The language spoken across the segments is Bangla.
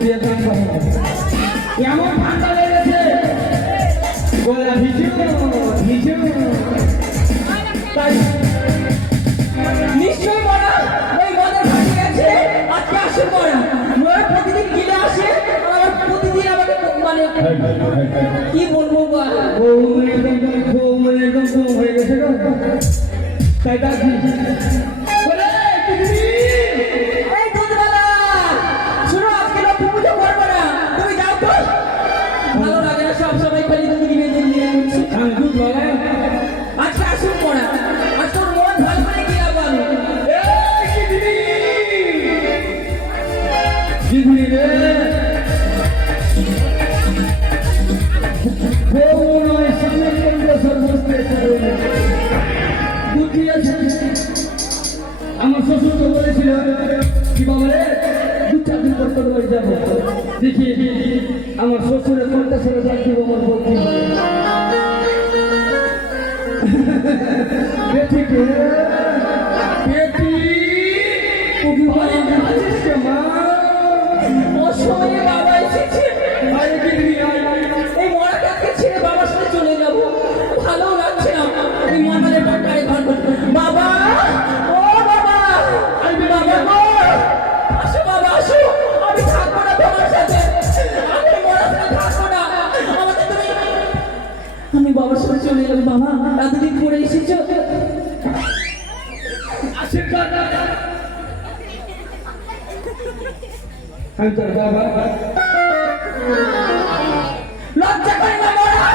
দিয়ে গান গাবো। এমন ঠান্ডা লেগেছে গলা ভিজু ভিজু। তাই নিশ্চয়ই বলা ওই মনে ভাসে গেছে আজকে আসে পড়া ওরা প্রতিদিন গিলে আসে আর আমার প্রতিদিন আমাকে মানে কি বলবো বা বউ হয়ে গেছে গো। তাই ডাকি বলে এই দুধওয়ালা শুনো আজকে লক্ষ্মী পুজো করবো না তুমি যাও তো ভালো লাগে না সব সময় খালি তুমি নিয়ে নিয়ে করছি আমি দুধ বলে আজকে আসুন পড়া আজ তোর মন ভালো করে গিয়ে পাবো জিগুলি রে বউ নয় সামনে কেন্দ্র সর্বস্তে বুদ্ধি আছে। আমার শ্বশুর তো বলেছিল কি বাবা রে 2-4 দিন পর তোর বাড়ি যাবো, দেখি আমার শ্বশুরের কোনটা ছেড়ে যাক দিব আমার বউ কি বলে। বেটি কে বেটি তুমি বাড়ি যাচ্ছিস কে মা? ওর সময় বাবা এসেছে আরে দিদি আয় এই মরা কাকে ছেড়ে বাবার সাথে চলে যাবো ভালো লাগছে না এই মনের টাকায় ঘর বাবা ও বাবা আমি বাবা গো আসো বাবা আসো আমি থাকবো না তোমার সাথে আমি মরার সাথে থাকবো না আমাকে তুমি আমি বাবার সাথে চলে যাবো বাবা এতদিন পরে এসেছো আশীর্বাদ আমি তোর বাবা লজ্জা করে না মরা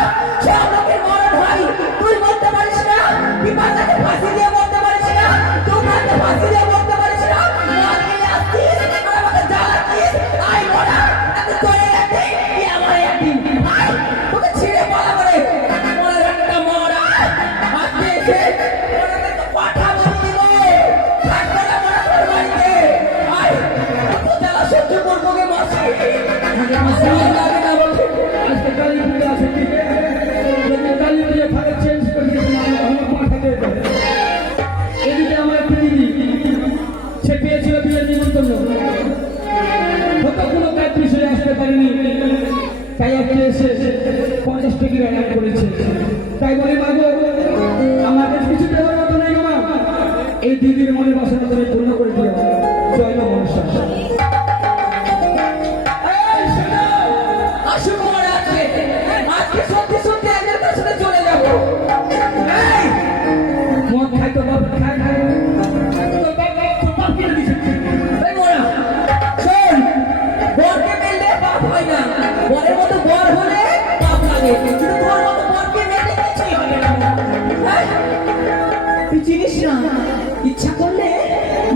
সব লোকের মরা ভাই তুই বলতে পারিস না বিপাশাকে ফাঁসি দিয়ে বলতে পারিস না তোমাকে ফাঁসি দিয়ে বলতে পারিস না মরকে আসছিস আর আমাকে জ্বালাচ্ছিস আই মরা এত করে রাখি কি আমার একদিন আই তোকে ছিঁড়ে পালা করে মরার একটা মরা আজকে এসে মরাকে তো পাঠা বলে দিব থাকবে না মরা তোর বাড়িতে আই কত জ্বালা সহ্য করবো গে মাসি লাগে না বলতে আজকে কালী পুজো আছে কি যদি কালী পুজো ভাগে চেঞ্জ করে দিতে আমরা পাঠা দিয়ে দেবো। এদিকে আমার পৃথিবী সে পেয়েছিল বিয়ের নিমন্ত্রণ হয়তো কোনো গায়ত্রী সে আসতে পারেনি, তাই আজকে এসে 50 টাকা রান্না করেছে। তাই বলে মাগো আমার কাছে কিছু দেওয়ার মতো নেই মা, এই দিদির মনে বাসনা তুমি পূর্ণ করে দিও। জয় মা মনসা। এই শোনো আসুন মনে আছে আজকে সত্যি সত্যি এদের কাছে চলে যাব এই মদ খাই তো বাপ খাই খাই তোর বাপ কিনে দিছে। এই মোরা শোন বরকে মেললে বাপ হয় না বরের মতো বর হলে বাপ লাগে কিন্তু তোর মতো বরকে মেললে কিছুই হবে না এই, তুই চিনিস না ইচ্ছা করলে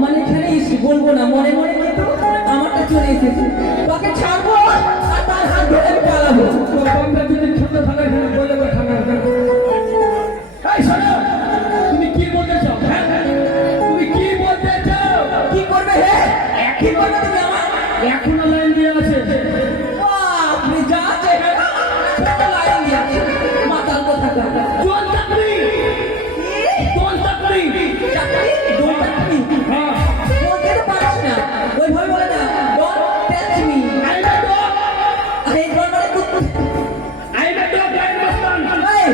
মানে এখানে এসে বলবো না মনে মনে কিন্তু আমারটা চলে এসেছে তোকে ছাড়বো আর তার হাত ধরে আমি পালাবো তোর বাপটা যদি ঠান্ডা ঠান্ডা খেলে বলে বলে ঠান্ডা এই শোনো তুমি কি বলতে চাও? হ্যাঁ তুমি কি বলতে চাও? কি করবে হে কি করবে তুমি আমার এখনো লাইন দিয়ে আছে। আপনি যা চেহারা ছোট লাইন দিয়েছে মাতাল কথা দোল চাকরি দোল চাকরি চাকরি ডোন্ট টাচ মি হ্যাঁ বলতে তো পারিস না ওইভাবে বলে না ডোন্ট টাচ মি আই না তো আরে ডোন্ট মানে কুত্তু আই না তো গাইড মাস্টার এই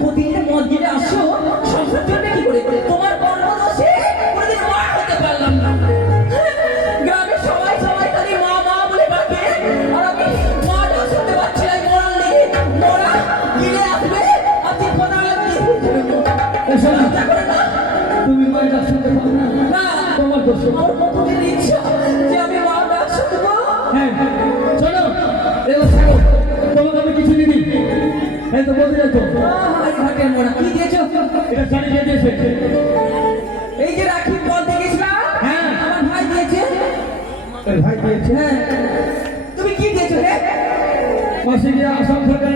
প্রতিদিন মসজিদে আসো সংসার চলবে কি করে তোমার কর্মদোষে প্রতিদিন মা হতে পারলাম না গ্রামে সবাই সবাই খালি মা মা বলে ডাকে আর আমি মাটাও শুনতে পাচ্ছি না মরার লেগে মরা গিলে আসবে আর তুই কথা লাগবে এসো না লজ্জা করে না তুমি মায়ের কাছে শুনতে পাও না না তোমার দোষ। আমার কতদিন ইচ্ছা যে আমি মা ডাক শুনবো হ্যাঁ শোনো এবার থাকো তোমাকে আমি কিছু দিদি হ্যাঁ তো বলতে যাচ্ছ হাই ঘাটের মোড়া কি দিয়েছো এটা শাড়ি দিয়ে দিয়েছে। এই যে রাখি বলতে গেছিলাম হ্যাঁ। আমার ভাই দিয়েছে তোর ভাই দিয়েছে। হ্যাঁ তুমি কি দিয়েছো রে মাসে গিয়ে আসাম থেকে